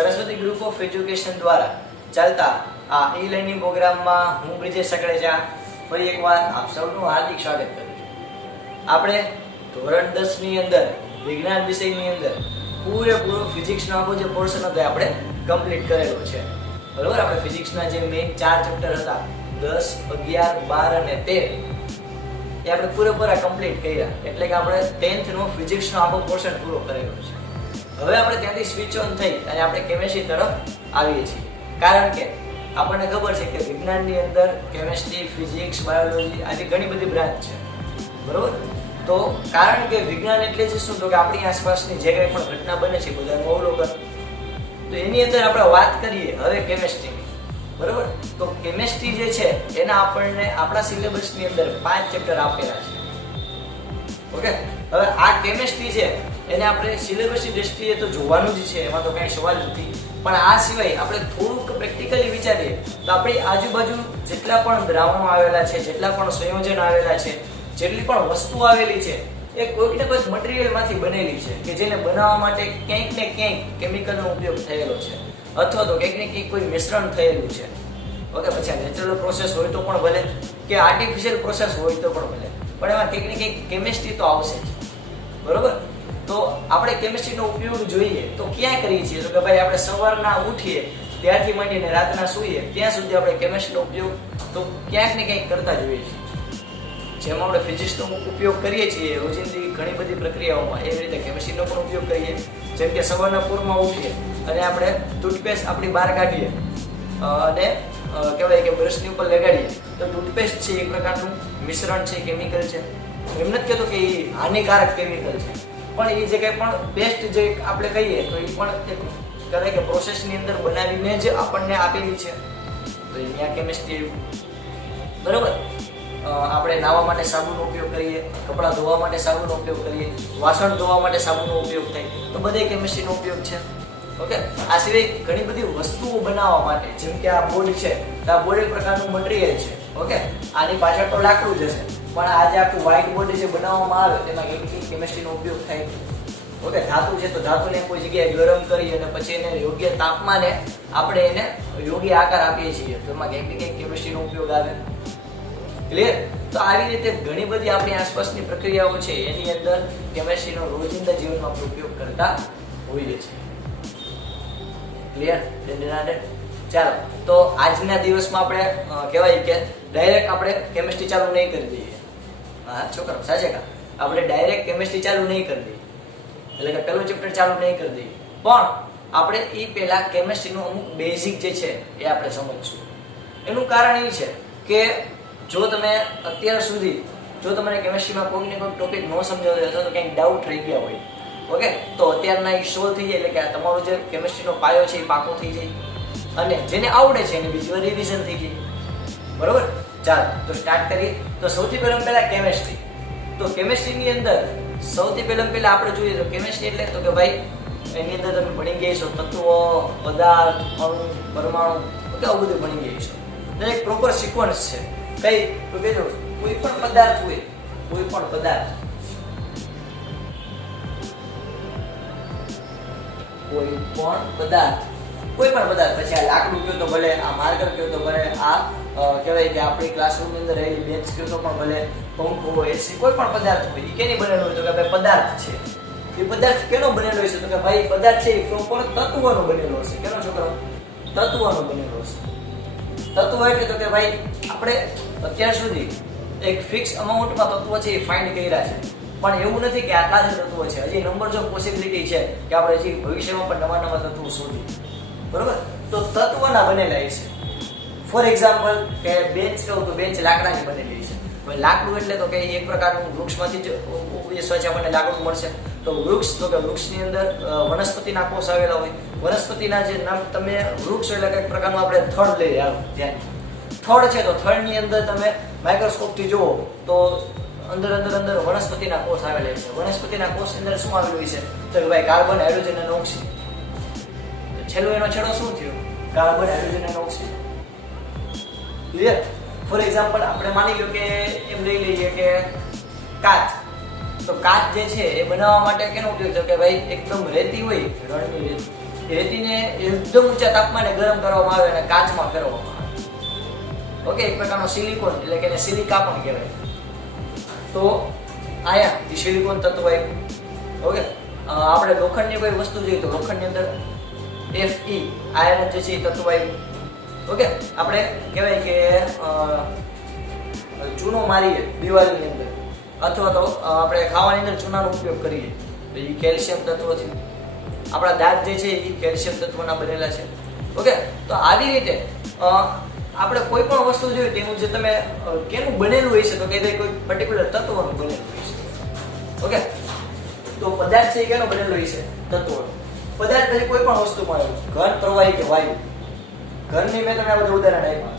Saraswati group of education દ્વારા ચાલતા આ ઈ લર્નિંગ પ્રોગ્રામમાં હું બ્રિજેશ સકડેજા ફરી એકવાર આપ સૌનું હાર્દિક સ્વાગત કરું છું। આપણે ધોરણ 10 ની અંદર વિજ્ઞાન વિષયની અંદર પૂરેપૂરો ફિઝિક્સનો આખો જે પોર્શન હતો આપણે કમ્પ્લીટ કરેલો છે, બરોબર। આપણે ફિઝિક્સના જે મેઇન 4 ચેપ્ટર હતા 10, 11, 12 અને 13 એ આપણે પૂરેપૂરા કમ્પ્લીટ કર્યા, એટલે કે આપણે 10th નો ફિઝિક્સનો આખો પોર્શન પૂરો કરેલો છે। હવે આપણે ત્યાંથી સ્વિચ ઓન થઈ અને આપણે કેમેસ્ટ્રી તરફ આવીએ છીએ, કારણ કે આપણને ખબર છે કે વિજ્ઞાનની અંદર કેમેસ્ટ્રી, ફિઝિક્સ, બાયોલોજી આની ઘણી બધી બ્રાન્ચ છે, બરોબર। તો કારણ કે વિજ્ઞાન એટલે જ શું, તો કે આપણી આસપાસની જે કંઈ પણ ઘટના બને છે બધાનું અવલોકન, તો એની અંદર આપણે વાત કરીએ હવે કેમેસ્ટ્રીની, બરોબર। તો કેમેસ્ટ્રી જે છે એના આપણને આપણા સિલેબસની અંદર 5 ચેપ્ટર આપેલા છે, ઓકે। હવે આ કેમેસ્ટ્રી છે એને આપણે સિલેબસની દ્રષ્ટિએ તો જોવાનું જ છે, એમાં તો કંઈ સવાલ નથી, પણ આ સિવાય આપણે થોડુંક પ્રેક્ટિકલી વિચારીએ તો આપણી આજુબાજુ જેટલા પણ દ્રાવણો આવેલા છે, જેટલા પણ સંયોજનો આવેલા છે, જેટલી પણ વસ્તુ આવેલી છે એ કોઈક ને કોઈક મટીરિયલમાંથી બનેલી છે કે જેને બનાવવા માટે ક્યાંક ને ક્યાંક કેમિકલનો ઉપયોગ થયેલો છે, અથવા તો ક્યાંક ને ક્યાંક કોઈ મિશ્રણ થયેલું છે, ઓકે। પછી આ નેચરલ પ્રોસેસ હોય તો પણ ભલે, કે આર્ટિફિશિયલ પ્રોસેસ હોય તો પણ ભલે, પણ એમાં ક્યાંક ને ક્યાંક કેમિસ્ટ્રી તો આવશે જ, બરોબર। તો આપણે કેમિસ્ટ્રીનો ઉપયોગ જોઈએ તો ક્યાં કરીએ છીએ, તો કે ભાઈ આપણે સવારના ઉઠીએ ત્યારથી માંડીને રાતના સૂઈએ ત્યાં સુધી આપણે કેમિસ્ટ્રીનો ઉપયોગ તો ક્યાંક ને ક્યાંક કરતા જોઈએ છીએ। જેમ આપણે ફિઝિક્સનો ઉપયોગ કરીએ છીએ રોજિંદી ઘણી બધી પ્રક્રિયાઓમાં, એવી રીતે કેમિસ્ટ્રીનો પણ ઉપયોગ કરીએ। જેમ કે સવારના પૂરમાં ઉઠીએ અને આપણે ટૂથપેસ્ટ આપણી બહાર કાઢીએ અને કહેવાય કે બ્રશની ઉપર લગાડીએ તો ટૂથપેસ્ટ છે એક પ્રકારનું મિશ્રણ છે, કેમિકલ છે। એમ નથી કહેતો કે એ હાનિકારક કેમિકલ છે, પણ એ જે કંઈ પણ બેસ્ટ જે આપણે કહીએ તો એ પણ એક કહેવાય કે પ્રોસેસની અંદર બનાવીને જ આપણને આપેલી છે, તો અહીંયા કેમિસ્ટ્રી, બરોબર। આપણે નાહવા માટે સાબુનો ઉપયોગ કરીએ, કપડાં ધોવા માટે સાબુનો ઉપયોગ કરીએ, વાસણ ધોવા માટે સાબુનો ઉપયોગ થાય, તો બધે કેમિસ્ટ્રીનો ઉપયોગ છે, ઓકે। આ સિવાય ઘણી બધી વસ્તુઓ બનાવવા માટે, જેમ કે આ બોર્ડ છે તો આ બોર્ડ એક પ્રકારનું મટીરિયલ છે, ઓકે। આની પાછળ તો લાકડું જ હશે, પણ આ જે આખું વ્હાઇટ બોર્ડ જે બનાવવામાં આવે તેમાં કેમિસ્ટ્રીનો ઉપયોગ થાય, ઓકે। ધાતુ છે તો ધાતુને કોઈ જગ્યાએ ગરમ કરી અને પછી એને યોગ્ય તાપમાને આપણે એને યોગ્ય આકાર આપીએ છીએ, તો એમાં ક્યાંક ને ક્યાંક કેમિસ્ટ્રીનો ઉપયોગ આવે, ક્લિયર। તો આવી રીતે ઘણી બધી આપણી આસપાસની પ્રક્રિયાઓ છે એની અંદર કેમિસ્ટ્રીનો રોજિંદા જીવનમાં આપણે ઉપયોગ કરતા હોઈએ છીએ, ક્લિયર। ચાલો, તો આજના દિવસમાં આપણે કહેવાય કે ડાયરેક્ટ આપણે કેમિસ્ટ્રી ચાલુ નહીં કરી દઈએ, હા છોકરા સાચે કા, આપણે ડાયરેક્ટ કેમિસ્ટ્રી ચાલુ નહીં કરી દઈએ, એટલે કે પહેલું ચેપ્ટર ચાલુ નહીં કરી દઈએ, પણ આપણે એ પહેલા કેમિસ્ટ્રીનું અમુક બેઝિક જે છે એ આપણે સમજશું। એનું કારણ એ છે કે જો તમે અત્યાર સુધી જો તમને કેમિસ્ટ્રીમાં કોઈ ને કોઈ ટોપિક ન સમજાયો હોય અથવા તો કંઈક ડાઉટ રહી ગયા હોય, ઓકે, તો અત્યારના એ સોલ્વ થઈ જાય, એટલે કે તમારો જે કેમિસ્ટ્રીનો પાયો છે એ પાકો થઈ જાય અને જેને આવડે છે એને બીજી વાર રિવિઝન થઈ જાય, બરોબર। ચાલો તો સ્ટાર્ટ કરીએ। તો સૌથી પહેલા કેમિસ્ટ્રી, તો કેમિસ્ટ્રીની અંદર સૌથી પહેલા આપણે જોઈએ તો કેમિસ્ટ્રી એટલે તો કે ભાઈ એની અંદર તમે ભણી ગયા છો તત્વો, પદાર્થ, અણુ, પરમાણુ, ઓકે, આવું બધું ભણી ગયા છો, દરેક પ્રોપર સિક્વન્સ છે। કઈ તો કહેજો કોઈ પણ પદાર્થ હોય, કોઈ પણ પદાર્થ, પછી આ લાકડું કયો તો ભલે, આ માર્કર કયો તો ભલે, આ કહેવાય કે આપણી ક્લાસરૂમની અંદર રહેલી બેન્ચ કયો તો પણ ભલે, પંખો, એસી, કોઈ પણ પદાર્થ હોય એ કેની બનેલો હોય, તો કે ભાઈ પદાર્થ છે। એ પદાર્થ કેનો બનેલો હશે, તો કે ભાઈ પદાર્થ છે એ પ્રોપર તત્વનો બનેલો હશે, કેનો છોકરો? તત્વનો બનેલો હશે। તત્વ એટલે તો કે ભાઈ આપણે અત્યાર સુધી એક ફિક્સ અમાઉન્ટમાં તત્વ છે એ ફાઇન્ડ કર્યા છે, પણ એવું નથી કે આટલા જ તત્વો છે, હજી નંબર જો પોસિબિલિટી છે કે આપણે હજી ભવિષ્યમાં પણ નવા તત્વો શોધીએ, બરોબર। તો તત્વના બનેલા છે, ફોર એક્ઝામ્પલ કે બેન્ચ કહું તો બેન્ચ લાકડાની બનેલી છે, હવે લાકડું એટલે તો કે એક પ્રકારનું વૃક્ષમાંથી જ સ્વચ્છ આપણને લાકડું મળશે, તો વૃક્ષ, તો કે વૃક્ષની અંદર વનસ્પતિના કોષ આવેલા હોય, વનસ્પતિના જે નામ તમે વૃક્ષ એટલે કઈક પ્રકારનું આપણે થડ લઈ આવ્યો ધ્યાન, થડ છે તો થડની અંદર તમે માઇક્રોસ્કોપથી જુઓ તો અંદર વનસ્પતિના કોષ આવેલા છે, વનસ્પતિના કોષની અંદર શું આવેલું છે, તો કે ભાઈ કાર્બન, હાઇડ્રોજન અને ઓક્સિજન, છેલ્લો એનો છેડો શું થયો? કાર્બન, હાઇડ્રોજન અને ઓક્સિજન, ક્લિયર। ફોર એક્ઝામ્પલ આપણે માની લો કે એમ લઈ લઈએ કે કાચ, તો કાચ જે છે એ બનાવવા માટે કેનો ઉપયોગ છે કે ભાઈ એકદમ રેતી હોય, રણની રેતી, રેતીને એકદમ ઊંચા તાપમાને ગરમ કરવામાં આવે અને કાચમાં ફેરવવામાં આવે. ઓકે, એક પ્રકારનો સિલિકોન એટલે કે એને સિલિકા પણ કહેવાય. તો આયા એ સિલિકોન તત્વ આવ્યું. ઓકે, આપણે લોખંડની કોઈ વસ્તુ જોઈએ તો લોખંડની અંદર Fe આયર્ન જે છે એ તત્વ આવ્યું. ઓકે, આપણે કહેવાય કે ચૂનો મારીએ દિવાલની અંદર અથવા તો આપણે ખાવાની અંદર ચૂનાનો ઉપયોગ કરીએ તો એ કેલ્શિયમ તત્વ છે. આપણા દાંત જે છે એ કેલ્શિયમ તત્વના બનેલા છે. ઓકે, તો આવી રીતે આપણે કોઈ પણ વસ્તુ જોઈએ તેનું જે તમે કેનું બનેલું હોય છે તો કે કોઈ પર્ટિક્યુલર તત્વનું બનેલું હોય છે. ઓકે, તો પદાર્થ છે કેનો બનેલો હોય છે? તત્વનો. પદાર્થ પછી કોઈ પણ વસ્તુ મળે, ઘન, પ્રવાહી કે વાયુ. ઘરની મેં તમને આ બધા ઉદાહરણ આપ્યા.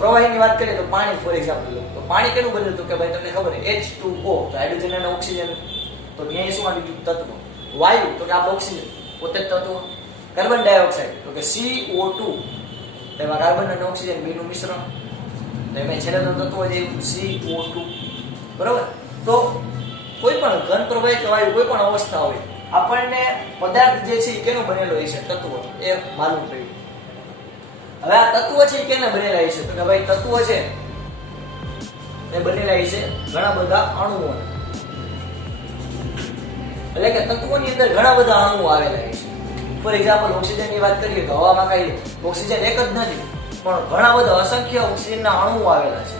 પ્રવાહીની વાત કરીએ તો પાણી ફોર એક્ઝામ્પલ લો તો પાણી કેનું બનેલું? તો કે ભાઈ તમને ખબર છે H2O, તો હાઇડ્રોજન અને ઓક્સિજન, તો ત્યાં શું આવી ગયું? તત્વ. વાયુ તો કે આપણે ઓક્સિજન પોતે જ તત્વ. કાર્બન ડાયોક્સાઇડ તો કે CO2, તેમાં કાર્બન અને ઓક્સિજન બેનું મિશ્રણ. તો એમાં છેલ્લે તો તત્વ છે CO2. બરોબર? તો કોઈ પણ ઘન, પ્રવાહી કે વાયુ કોઈ પણ અવસ્થા હોય, આપણને પદાર્થ જે છે એ કેનો બનેલો હોય છે? તત્વ. એ માલુમ થયું. હવે આ તત્વ છે એ કેના બનેલા છે? તો કે ભાઈ તત્વ છે એ બનેલા છે ઘણા બધા અણુઓના. એટલે કે તત્વોની અંદર ઘણા બધા અણુઓ આવેલા છે. ફોર એક્ઝામ્પલ ઓક્સિજનની વાત કરીએ તો હવામાં કઈ ઓક્સિજન એક જ નથી, પણ ઘણા બધા અસંખ્ય ઓક્સિજનના અણુઓ આવેલા છે.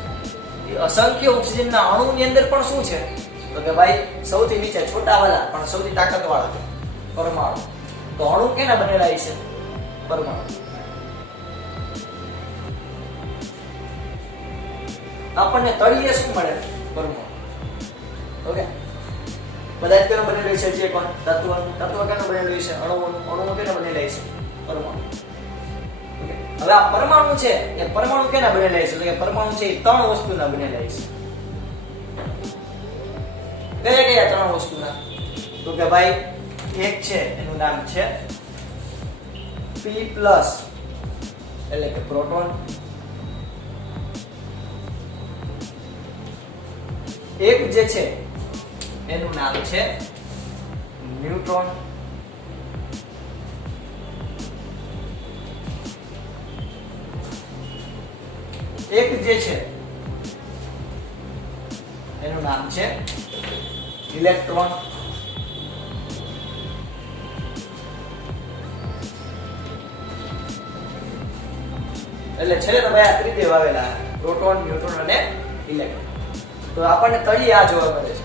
એ અસંખ્ય ઓક્સિજનના અણુની અંદર પણ શું છે? તો કે ભાઈ સૌથી નીચે છોટા વાળા પણ સૌથી તાકાતવાળા છે પરમાણુ. તો અણુ કેના બનેલા છે? પરમાણુ. આપણને તળિયે શું મળે? પરમાણુ. ઓકે, પદાર્થ કેનો બનેલો છે? જે પણ તત્વ. તત્વ કેનો બનેલો છે? અણુઓનું. અણુઓ કેનો બનેલા છે? પરમાણુ. ઓકે, હવે આ પરમાણુ છે એ પરમાણુ કેના બનેલા છે? તો કે પરમાણુ છે એ ત્રણ વસ્તુના બનેલા છે. કયા કયા ત્રણ વસ્તુના? તો કે ભાઈ એક છે એનું નામ છે P+, એટલે કે પ્રોટોન. એક જે છે એનું નામ છે ન્યુટ્રોન. એક જે છે એનું નામ છે ઇલેક્ટ્રોન. એટલે છેલ્લે તો ભાઈ આ ત્રિદેવ આવેલા પ્રોટોન, ન્યુટ્રોન અને ઇલેક્ટ્રોન. તો આપણને તળી આ જોવા મળે છે.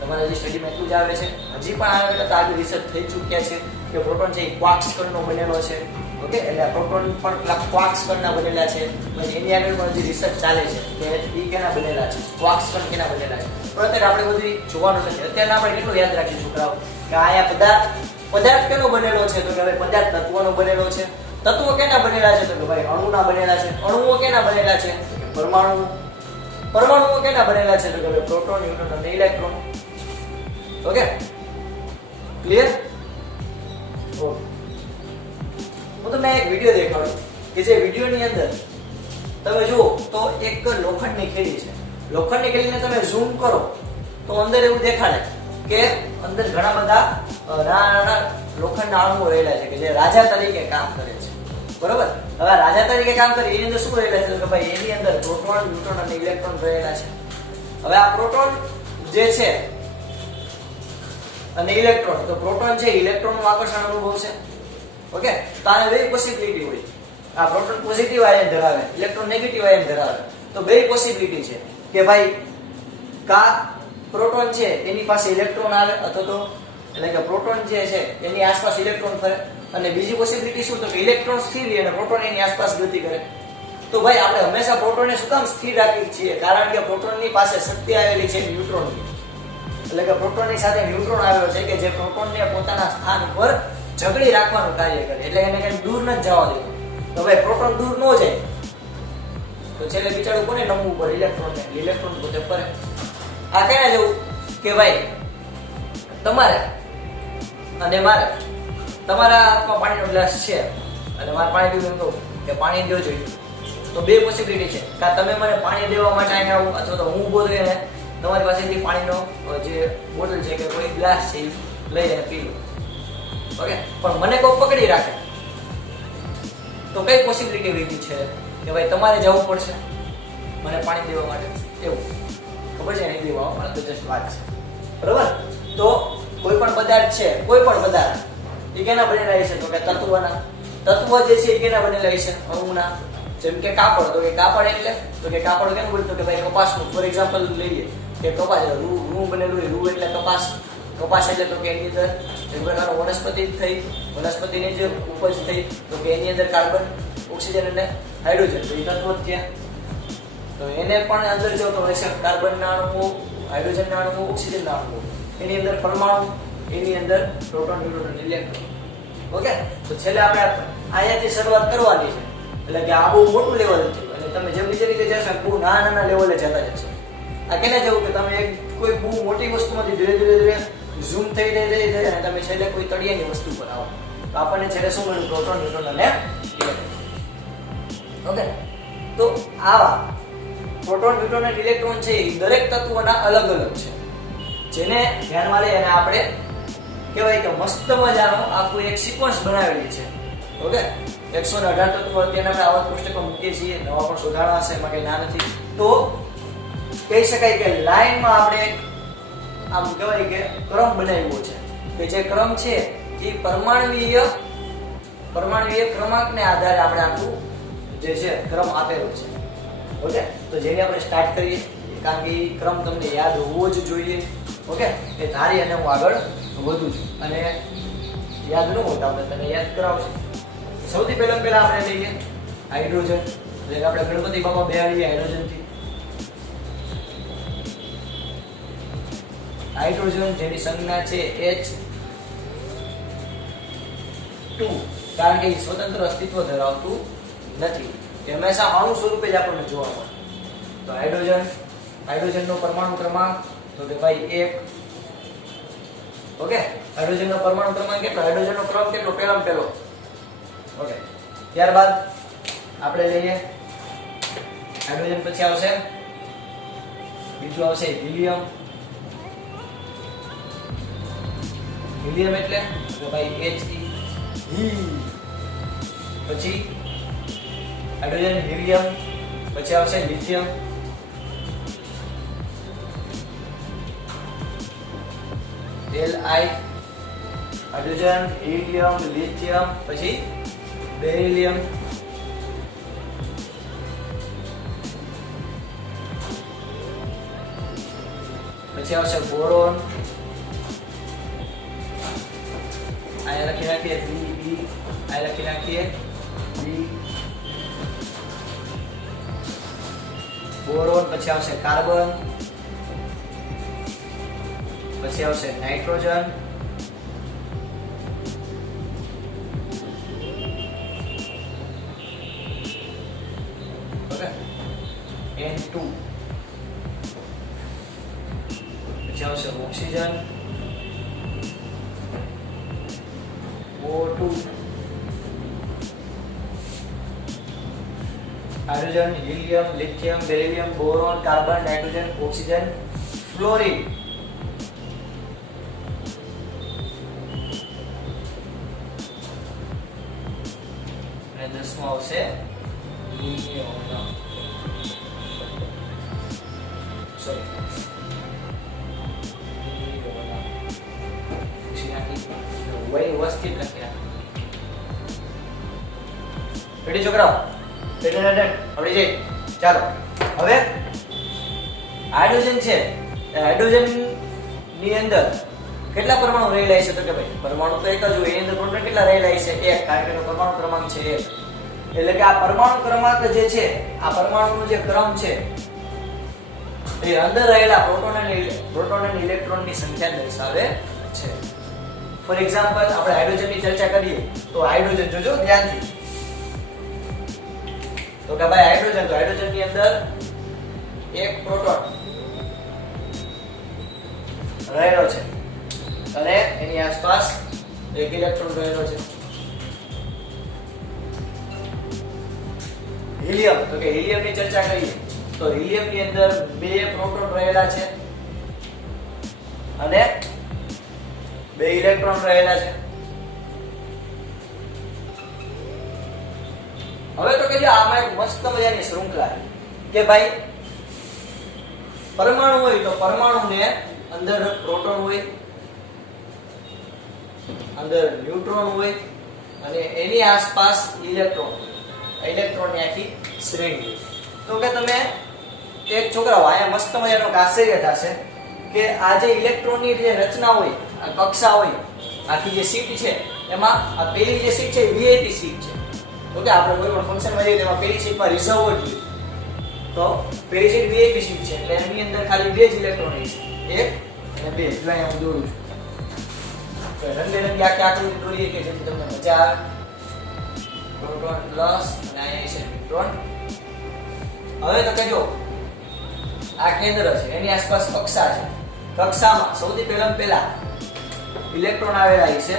તમારે હજી સ્ટડીમાં એટલું જ આવે છે. હજી પણ આવે એટલે આગળ રિસર્ચ થઈ ચૂક્યા છે કે પ્રોટોન છે એ ક્વાર્ક્સ કણનો બનેલો છે. ઓકે, એટલે પ્રોટોન પણ ક્વાર્ક્સ કણના બનેલા છે. પછી એની આગળ પણ હજી રિસર્ચ ચાલે છે કે એ કેના બનેલા છે, ક્વાર્ક્સ કણ કેના બનેલા છે. પણ અત્યારે આપણે બધું જોવાનું નથી. અત્યારે આપણે કેટલું યાદ રાખીશું છોકરાઓ કે આયા પદાર્થ કેનો બનેલો છે? તો કે ભાઈ પદાર્થ તત્વનો બનેલો છે. તત્વો કેના બનેલા છે? તો કે ભાઈ અણુના બનેલા છે. અણુઓ કેના બનેલા છે? તો કે પરમાણુ. પરમાણુઓ કેના બનેલા છે? તો કે ભાઈ પ્રોટોન, ન્યુટ્રોન અને ઇલેક્ટ્રોન. Okay, clear? ઓકે, હું તમને એક વિડિયો દેખાડું કે જે વિડિયોની અંદર તમે જુઓ તો એક લોખંડની ખીલી છે. લોખંડની ખીલીને તમે ઝૂમ કરો તો અંદર એવું દેખાડે કે અંદર ઘણા બધા નાના લોખંડના અણુઓ રહેલા છે કે જે રાજા તરીકે કામ કરે છે. બરોબર? હવે રાજા તરીકે કામ કરે એની અંદર શું રહેલા છે? કે ભાઈ એની અંદર પ્રોટોન, ન્યુટ્રોન અને ઇલેક્ટ્રોન રહેલા છે. હવે આ પ્રોટોન જે છે અને ઇલેક્ટ્રોન, તો પ્રોટોન છે ઇલેક્ટ્રોનનું આકર્ષણ અનુભવશે. ઓકે, તો આને બે પોસિબિલિટી હોય. આ પ્રોટોન પોઝિટિવ આયન ધરાવે, ઇલેક્ટ્રોન નેગેટિવ આયન ધરાવે. તો બે પોસિબિલિટી છે કે ભાઈ કા પ્રોટોન છે એની પાસે ઇલેક્ટ્રોન આવે અથવા તો એટલે કે પ્રોટોન જે છે એની આસપાસ ઇલેક્ટ્રોન ફરે. અને બીજી પોસિબિલિટી શું? તો કે ઇલેક્ટ્રોન સ્થિર રહે અને પ્રોટોન એની આસપાસ ગતિ કરે. તો ભાઈ આપણે હંમેશા પ્રોટોનને શું કામ સ્થિર રાખીએ છીએ? કારણ કે પ્રોટોનની પાસે શક્તિ આવેલી છે ન્યુટ્રોનની. એટલે કે પ્રોટોનની સાથે ન્યુટ્રોન આવ્યો છે કે જે પ્રોટોનને પોતાના સ્થાન પર જકડી રાખવાનું કાર્ય કરે. એટલે એને કઈ દૂર ન જવા દેવું. તો ભાઈ પ્રોટોન દૂર ન જાય તો છેલ્લે બિચારું કોને નમવું પડે? ઇલેક્ટ્રોનને. ઇલેક્ટ્રોન પોતે ફરે. આ કેના જેવું કે ભાઈ તમારે અને મારે, તમારા હાથમાં પાણીનો ગ્લાસ છે અને મારે પાણી પીવું એમ કહું કે પાણી દેવો જોઈએ, તો બે પોસિબિલિટી છે. કાં તમે મને પાણી દેવા માટે અહીંયા આવો અથવા તો હું ઊભો થઈને તમારી પાસેથી પાણીનો જે બોટલ છે કે કોઈ ગ્લાસ છે લઈ અને પી લો. ઓકે, પણ મને કોઈ પકડી રાખે તો કઈ પોસિબિલિટી વધી છે કે ભાઈ તમારે જવું પડશે મને પાણી દેવા માટે, એવું ખબર છે નહીં દેવા પણ તો જસ્ટ વાત છે, બરોબર. તો કોઈ પણ પદાર્થ છે, કોઈ પણ પદાર્થ એ કેના બનેલા છે તો કે તત્વના. તત્વ જે છે એ કેના બનેલા છે? અણુના. જેમ કે કાપડ, તો કે કાપડ એટલે તો કે કાપડ કેનું બને તો કે ભાઈ કપાસનું. ફોર એક્ઝામ્પલ લઈએ કે કપાસ, રૂ બનેલું હોય, રૂ એટલે કપાસ. કપાસ એટલે તો કે એની અંદર એક પ્રકારનો વનસ્પતિ થઈ, વનસ્પતિની જે ઉપજ થઈ, તો કે એની અંદર કાર્બન, ઓક્સિજન અને હાઇડ્રોજન, તો એ તત્વો જ થયા. તો એને પણ અંદર જો તો હશે કાર્બનના અણુઓ, હાઇડ્રોજનના અણુઓ, ઓક્સિજનના અણુઓ, એની અંદર પરમાણુ, એની અંદર પ્રોટોન, ન્યુટ્રોન અને ઇલેક્ટ્રોન. ઓકે, તો છેલ્લે આપણે અહીંયાથી શરૂઆત કરવાની છે. એટલે કે આ બહુ મોટું લેવલ હતું અને તમે જેમ નીચે નીચે જશો બહુ નાના લેવલે જતા જશો. આ કેને જેવું કે તમે એક કોઈ બહુ મોટી વસ્તુમાંથી ધીરે ધીરે ધીરે ઝૂમ થઈ જાય અને તમે છેલ્લે કોઈ તળિયાની વસ્તુ પર આવો તો આપણને છેલ્લે શું મળ્યું? પ્રોટોન, ન્યુટ્રોન અને ઇલેક્ટ્રોન. ઓકે, તો આવા પ્રોટોન, ન્યુટ્રોન અને ઇલેક્ટ્રોન છે એ દરેક તત્વોના અલગ અલગ છે, જેને ધ્યાનમાં લઈ અને આપણે કહેવાય કે મસ્ત મજાનો આખું એક સિક્વન્સ બનાવેલી છે. ઓકે, 118 તત્વો અત્યારે આપણે આવા પુસ્તકો મૂકીએ છીએ, નવા પણ સુધારણા હશે, એમાં કંઈ ના નથી. તો કહી શકાય કે લાઈનમાં આપણે આમ કહેવાય કે ક્રમ બનાવ્યો છે, કે જે ક્રમ છે એ પરમાણ્વીય ક્રમાંકને આધારે આપણે આખું જે છે ક્રમ આપેલો છે. ઓકે, તો જેને આપણે સ્ટાર્ટ કરીએ, કારણ કે એ ક્રમ તમને યાદ હોવો જ જોઈએ. ઓકે, એ ધારી અને હું આગળ વધું છું અને યાદ ન હોય તો આપણે તને યાદ કરાવશું. સૌથી પહેલા આપણે લઈએ હાઇડ્રોજન, એટલે આપણે ગણપતિ બાપા બેહાડીએ હાઇડ્રોજનથી. હાઇડ્રોજન જેની સંજ્ઞા છે H2, કારણ કે એ સ્વતંત્ર અસ્તિત્વ ધરાવતું નથી, એ હંમેશા અણુ સ્વરૂપે જ આપણને જોવા મળે. તો હાઇડ્રોજનનો પરમાણુ ક્રમાંક તો કે ભાઈ 1. ઓકે, હાઇડ્રોજનનો પરમાણુ ક્રમાંક કેટલો? હાઇડ્રોજનનો ક્રમ કેટલો? પહેલામાં પહેલો. ઓકે, ત્યારબાદ આપણે લઈએ હાઇડ્રોજન, પછી આવશે બીજું આવશે હિલિયમ. હિલિયમ એટલે તો ભાઈ He. પછી હાઇડ્રોજન, હિલિયમ, પછી આવશે lithium. Li, hydrogen, helium, lithium, પછી બેરિલિયમ. પછી આવશે બોરોન. અહીંયા લખી નાખીએ Be, અહીંયા લખી નાખીએ Be. બોરોન. પછી આવશે કાર્બન, પછી આવશે નાઇટ્રોજન, ઓકે, N2, પછી આવશે oxygen, O2, hydrogen, helium, lithium, beryllium, boron, carbon, nitrogen, oxygen, fluorine. અને 10મો આવશે નિયોન. સોરી, વ્યવસ્થિત લખ્યા. રેડી છોકરાઓ? આવડી જાય. ચાલો હવે હાઇડ્રોજન છે, હાઇડ્રોજન ની અંદર કેટલા પરમાણુ રહેલા છે? તો કે ભાઈ પરમાણુ તો એક જ હોય, એની અંદર પ્રોટોન કેટલા રહેલા છે? 1, કારણ કે એનો પરમાણુ ક્રમાંક છે 1. એટલે કે આ પરમાણુ ક્રમાંક જે છે, આ પરમાણુનો જે ક્રમ છે એ અંદર રહેલા પ્રોટોન અને ઇલેક્ટ્રોનની સંખ્યા દર્શાવે છે. ફોર એક્ઝામ્પલ આપણે હાઇડ્રોજનની ચર્ચા કરીએ તો હાઇડ્રોજન જોજો ધ્યાનથી. તો કે ભાઈ હાઇડ્રોજન, તો હાઇડ્રોજનની અંદર 1 પ્રોટોન રહેલો છે અને એની આસપાસ 1 ઇલેક્ટ્રોન રહેલો છે. હિલિયમ, તો કે હિલિયમની ચર્ચા કરીએ તો હિલિયમની અંદર 2 પ્રોટોન રહેલા છે અને 2 ઇલેક્ટ્રોન રહેલા છે. હવે તો કહેજો આમાં એક મસ્ત મજાની શૃંખલા કે ભાઈ પરમાણુ હોય તો પરમાણુને અંદર પ્રોટોન હોય, અંદર ન્યુટ્રોન હોય અને એની આસપાસ ઇલેક્ટ્રોન હોય. ઇલેક્ટ્રોનની આખી શ્રેણી. તો કે તમે એક છોકરાઓ આયા મસ્ત મજાનો આશ્ચર્ય થશે કે આ જે ઇલેક્ટ્રોનની જે રચના હોય, આ કક્ષા હોય, આખી જે શીટ છે એમાં આ પહેલી જે શીટ છે વીઆઈપી શીટ છે. ઓકે, આપણે કોઈ પણ ફંક્શનમાં જઈએ તેમાં પહેલી શીટમાં રિઝર્વ હોય જોઈએ. તો પહેલી શીટ વીઆઈપી શીટ છે એટલે એની અંદર ખાલી બે જ ઇલેક્ટ્રોન હોય છે, એક અને બે. જો અહીંયા હું દોરું છું તો રંગબેરંગી આખી આકૃતિ દોરીએ કે જેથી તમને મજા આવે. પ્રોટોન પ્લસ અને અહીંયા છે ન્યુટ્રોન. હવે તો કહેજો આ કેન્દ્ર છે એની આસપાસ કક્ષા છે. કક્ષામાં સૌથી પહેલા ઇલેક્ટ્રોન આવેલા છે.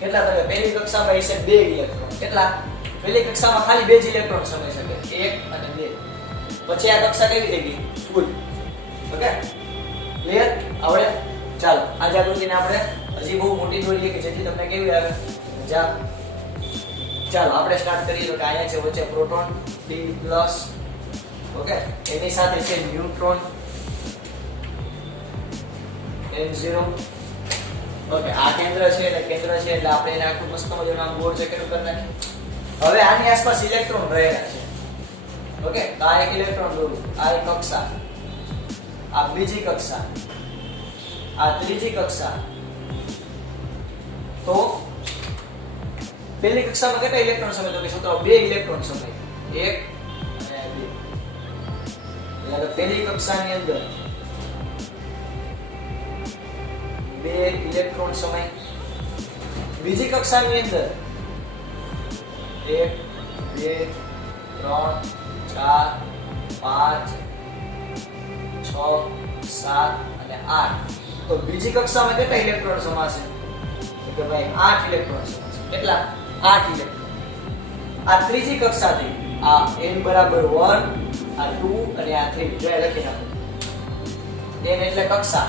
કેટલા? તમે પહેલી કક્ષામાં હશે બે ઇલેક્ટ્રોન. કેટલા? પહેલી કક્ષામાં ખાલી બે જ ઇલેક્ટ્રોન સમાઈ શકે, એક અને બે. પછી આ કક્ષા કેવી થઈ ગઈ? ફૂલ. Okay, clear? હવે ચાલો આ જાગૃતિને આપણે હજી બહુ મોટી દોરીએ કે જેથી તમને કેવી આવે મજા. ચાલો આપણે સ્ટાર્ટ કરીએ. તો કે અહીંયા છે વચ્ચે પ્રોટોન P+, ઓકે, એની સાથે છે ન્યુટ્રોન N0. ઓકે, આ કેન્દ્ર છે એટલે આપણે એને આખું મસ્ત મજાનું આમ ગોળ ચક્કર કરી નાખીએ. હવે આની આસપાસ ઇલેક્ટ્રોન રહેલા છે. ઓકે, તો આ એક ઇલેક્ટ્રોન દોરું. આ એક કક્ષા, આ બીજી કક્ષા, આ ત્રીજી કક્ષા. તો પહેલી કક્ષામાં કેટલા ઇલેક્ટ્રોન સમય? તો કે છોકરાઓ બે ઇલેક્ટ્રોન સમય, એક અને બે. એટલે પહેલી કક્ષાની અંદર બે ઇલેક્ટ્રોન સમય, બીજી કક્ષાની અંદર 1 2 3 4 5 6 7 અને 8. તો બીજી કક્ષામાં કેટલા ઇલેક્ટ્રોન સમાશે? તો કે ભાઈ 8 ઇલેક્ટ્રોન સમાશે. કેટલા? 8 ઇલેક્ટ્રોન. આ ત્રીજી કક્ષા થઈ. આ n = 1, આ 2 અને આ 3. જો લખી નાખો. n એટલે કક્ષા,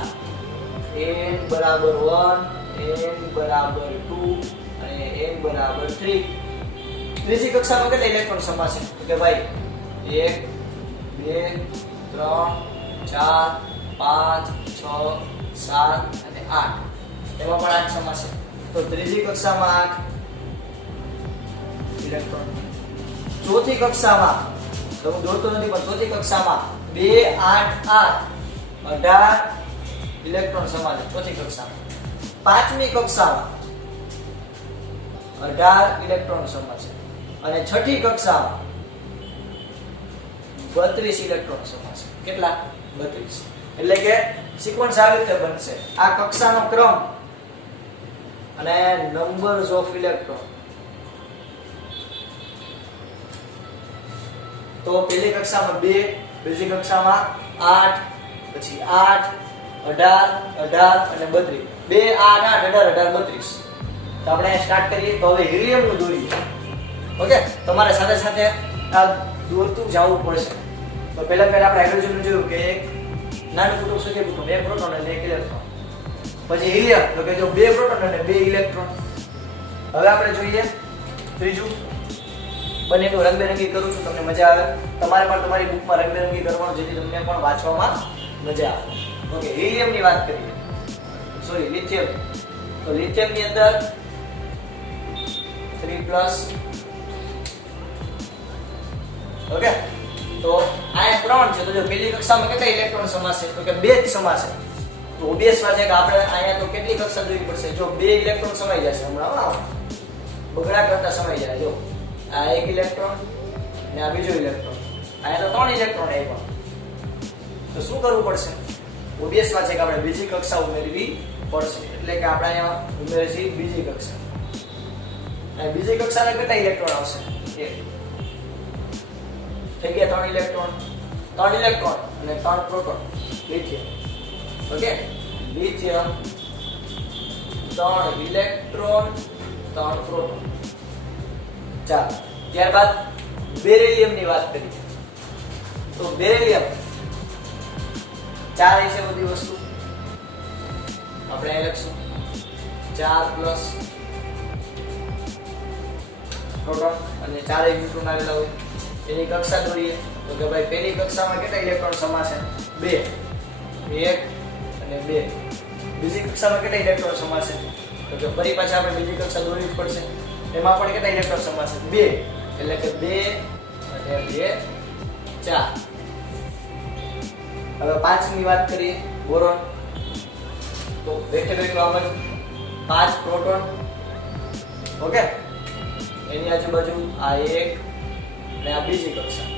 n = 1, n = 2 અને n = 3. ત્રીજી કક્ષામાં કેટલા ઇલેક્ટ્રોન સમાશે? તો કે ભાઈ 1 2 3 4 5 6 7 અને 8. એમાં પણ 8 સમાશે. તો ત્રીજી કક્ષામાં 8 ઇલેક્ટ્રોન. ચોથી કક્ષામાં તો હું દોરતો નથી પણ ચોથી કક્ષામાં 2 8 8 18 ઇલેક્ટ્રોન સમાશે ચોથી કક્ષામાં. પાંચમી કક્ષામાં 18 ઇલેક્ટ્રોન સમાશે અને છઠ્ઠી કક્ષામાં 32 ઇલેક્ટ્રોન સમાશે. કેટલા? 32. એટલે કે સિક્વન્સ આવી રીતે બનશે. આ કક્ષાનો ક્રમ અને નંબર્સ ઓફ ઇલેક્ટ્રોન. તો પહેલી કક્ષામાં 2, બીજી કક્ષામાં 8, પછી 8 18 18 અને 32. 2 8 8 18 32. તો આપણે સ્ટાર્ટ કરીએ. તો હવે હિલિયમનું દોરીએ. ઓકે, તમારે સાથે સાથે આ દોરતું જવું પડશે. તો પહેલા આપણે હાઇડ્રોજનનું જોયું કે એક નાનું કુટુંબ સૂર્ય કુટુંબ, એક પ્રોટોન અને એક ઇલેક્ટ્રોન. પછી હિલિયમ તો કે જો બે પ્રોટોન અને બે ઇલેક્ટ્રોન. હવે આપણે જોઈએ ત્રીજું. બંનેનું રંગબેરંગી કરું છું, તમને મજા આવે. તમારે પણ તમારી બુકમાં રંગબેરંગી કરવાનું જેથી તમને પણ વાંચવામાં મજા આવે. ઓકે, હિલિયમની વાત કરીએ. Sorry, lithium. તો લિથિયમની અંદર 3+. ઓકે, તો આ 3 છે. તો જો પહેલી કક્ષામાં કેટલા ઇલેક્ટ્રોન સમાશે? તો કે 2 જ સમાશે. તો ઓબવિયસ વાત છે કે આપણે અહીંયા તો કેટલી કક્ષા જોવી પડશે? જો 2 ઇલેક્ટ્રોન સમાઈ જશે હમણાં બગડા કરતા સમાઈ જાય. જો આ એક ઇલેક્ટ્રોન અને આ બીજો ઇલેક્ટ્રોન. અહીંયા તો 3 ઇલેક્ટ્રોન આવ્યા. તો શું કરવું પડશે? ઓબવિયસ વાત છે કે આપણે બીજી કક્ષા ઉમેરવી પડશે. એટલે કે આપણે અહીંયા ઉમેરીશું બીજી કક્ષા. અને બીજી કક્ષાના કેટલા ઇલેક્ટ્રોન આવશે? 1. થઈ ગયા 3 ઇલેક્ટ્રોન. 3 ઇલેક્ટ્રોન અને 3 proton. Lithium. Okay, lithium 3 electron 3 proton. ચાલો ત્યારબાદ બેરિલિયમની વાત કરીએ. તો બેરિલિયમ 4 છે બધી વસ્તુ. આપણે અહીં લખશું 4+. પ્રોટોન અને 4 ન્યુટ્રોન આવેલા હોય. એની કક્ષા દોરીએ તો કે ભાઈ પહેલી કક્ષામાં કેટલા ઇલેક્ટ્રોન સમાશે? 2. 1 અને 2. બીજી કક્ષામાં કેટલા ઇલેક્ટ્રોન સમાશે? તો કે ફરી પાછા આપણે બીજી કક્ષા દોરવી જ પડશે. એમાં પણ કેટલા ઇલેક્ટ્રોન સમાશે? 2. એટલે કે 2 અને 2 4. હવે 5 ની વાત કરીએ, બોરોન. તો બેઠે બેઠું આમ જ 5 પ્રોટોન. ઓકે, એની આજુબાજુ આ 1 અને આ બીજી કક્ષા.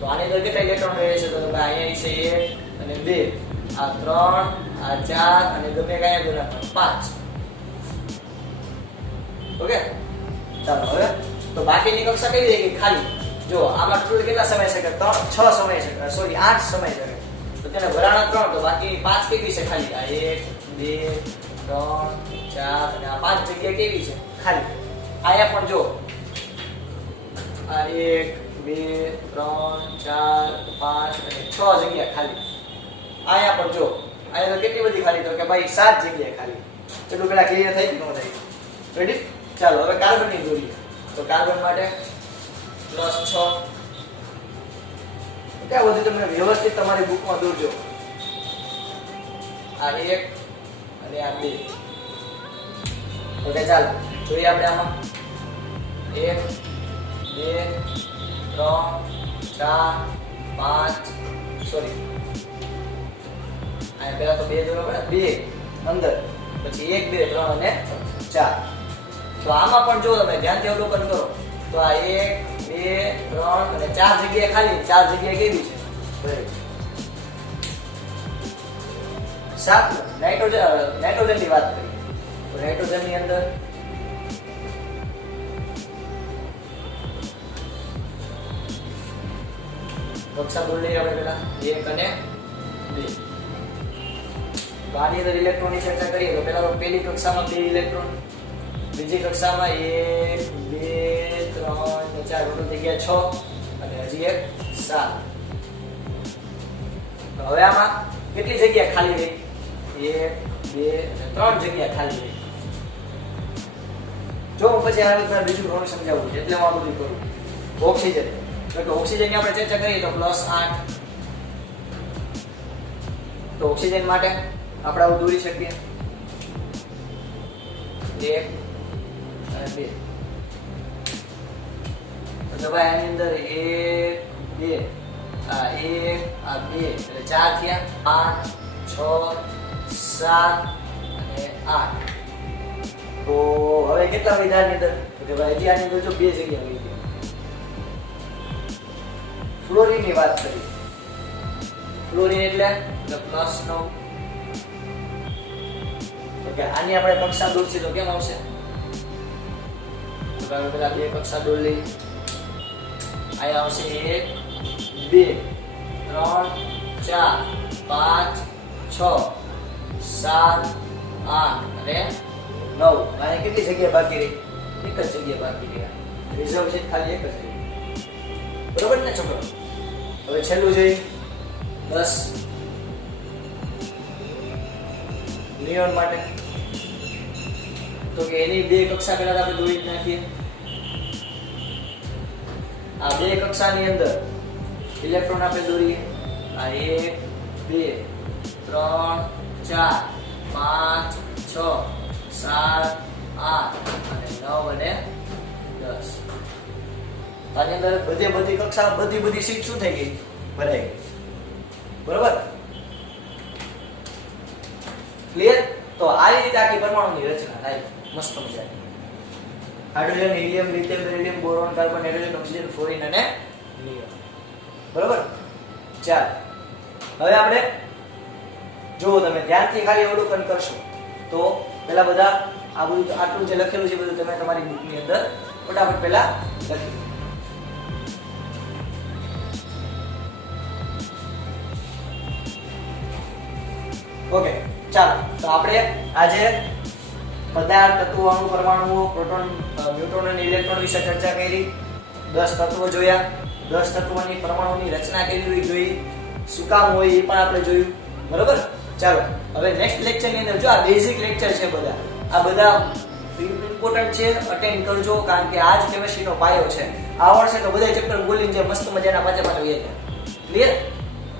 તો આની અંદર કેટલા ઇલેક્ટ્રોન રહે છે? તો અહીંયા છે 1 અને 2, આ 3, આ 4 અને ગમે કયા ગુણાકાર 5. ઓકે, ચાલો હવે તો બાકીની કક્ષા કઈ રહી ગઈ? ખાલી. જો આમાં ટોટલ કેટલા સમય છે? 6 સમય છે, સોરી 8 સમય છે. તો તેને ભરાણા 3, તો બાકી 5 કેવી છે? ખાલી. આ 1 2 3 4 અને આ 5 જગ્યા કેવી છે? ખાલી. આયા પણ જો આ 1 2 3 4 5 અને 6 જગ્યા ખાલી. આયા પણ જો આયા તો કેટલી બધી ખાલી? તો કે ભાઈ 7 જગ્યા ખાલી. એટલું પેલા ક્લિયર થઈ કે ન થઈ? રેડી? ચાલો હવે કાર્બન ની દોરીએ. તો કાર્બન માટે +6. ત્યાં બધું તમને વ્યવસ્થિત તમારી બુકમાં દોરજો. આ 1 અને આ 2. ઓકે, ચાલો જોઈએ આપણે આમાં 1 2 3 4 5 સોરી આ પહેલા તો 2 દોરવા પડે. 2 અંદર, પછી 1 2 3 અને 4. તો આમાં પણ જો તમે ધ્યાનથી અવલોકન કરો તો આ 1 2 3 અને 4 જગ્યાએ ખાલી. 4 જગ્યાએ કેવી છે? સાત. નાઇટ્રોજન ની વાત કરીએ તો નાઇટ્રોજન ની અંદર કક્ષા બોલ લઈએ આપણે પેલા 1 અને 2. તો આની અંદર ઇલેક્ટ્રોન ની ચર્ચા કરીએ તો પેલા પહેલી કક્ષામાં 2 ઇલેક્ટ્રોન, બીજી કક્ષામાં 1 2 3 અને 4 ટોટલ થઈ ગયા 6 અને હજી એક 7. તો હવે આમાં કેટલી જગ્યા ખાલી રહી? 1 2 અને 3 જગ્યા ખાલી રહી. જો પછી આ રીતના બીજું ઘણું સમજાવું છે એટલે હું આ બધું કરું. ઓક્સિજન, તો ઓક્સિજન ની આપણે ચર્ચા કરીએ તો +8. તો ઓક્સિજન માટે આપણે આવું દોરી શકીએ 1 અને 2. તો ભાઈ આની અંદર 1 2 આ 1 આ 2 એટલે 4 થયા. 5 6 7 અને 8. તો હવે કેટલા વધ્યા આની અંદર? તો ભાઈ હજી આની અંદર જો 2 જગ્યા વધી ગઈ. ફ્લોરીન ની વાત કરીએ. ફ્લોરીન એટલે +9. ઓકે, આની આપણે કક્ષા દોરશી તો કેમ આવશે? તો આપણે પેલા 2 કક્ષા દોર લઈએ. આયા આવશે 1 2 3 4 5 6 7 8 અને 9. આની કેટલી જગ્યા બાકી રહી? એક જ જગ્યા બાકી રહી. રિઝર્વ છે ખાલી એક જ રહી. બરોબર ને છોકરો? હવે છેલ્લું જોઈએ 10 નિયોન માટે. તો કે એની 2 કક્ષા પહેલા આપણે દોરી નાખીએ. આ 2 કક્ષાની અંદર ઇલેક્ટ્રોન આપણે દોરીએ. આ 1 2 3 4 5 6 7 8 અને 9 અને 10. આની અંદર બધી કક્ષા બધી સીટ શું થઈ ગઈ? ભરાઈ ગઈ. બરોબર? ક્લિયર? તો આ રીતે આખી પરમાણુની રચના થાય. મસ્ત મજાની. Hydrogen, helium, lithium, beryllium, boron, carbon, nitrogen, oxygen, fluorine અને નિયોન. બરોબર? ચાલો હવે આપણે જો તમે ધ્યાનથી ખાલી અવલોકન કરશો તો પેલા બધા આ બધું આટલું જે લખેલું છે બધું તમે તમારી બુકની અંદર ફટાફટ પહેલા લખી. ઓકે, ચાલો તો આપણે આજે પદાર્થ, તત્વો, અણુ, પરમાણુઓ, પ્રોટોન, ન્યુટ્રોન અને ઇલેક્ટ્રોન વિશે ચર્ચા કરી. 10 તત્વો જોયા. 10 તત્વોની પરમાણુની રચના કેવી હોય જોઈ. શું કામ હોય એ પણ આપણે જોયું. બરોબર? ચાલો હવે નેક્સ્ટ લેક્ચરની અંદર જો આ બેઝિક લેક્ચર છે બધા આ બધા ઇમ્પોર્ટન્ટ છે, અટેન્ડ કરજો કારણ કે આ જ કેમિસ્ટ્રીનો પાયો છે. આવડશે તો બધા ચેપ્ટર બોલીને જે મસ્ત મજાના પાંચે પાંચ હોય છે. ક્લિયર?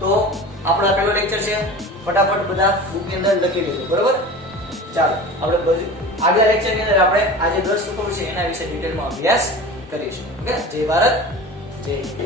તો આપણો પહેલો લેક્ચર છે, ફટાફટ બધા બુકની અંદર લખી લેજો. બરોબર? ચાલો આપણે બધું આગલા લેક્ચરની અંદર આપણે આ જે 10 સૂત્રો છે એના વિશે ડિટેલમાં અભ્યાસ કરીશું. ઓકે? જય ભારત, જય હિન્દ.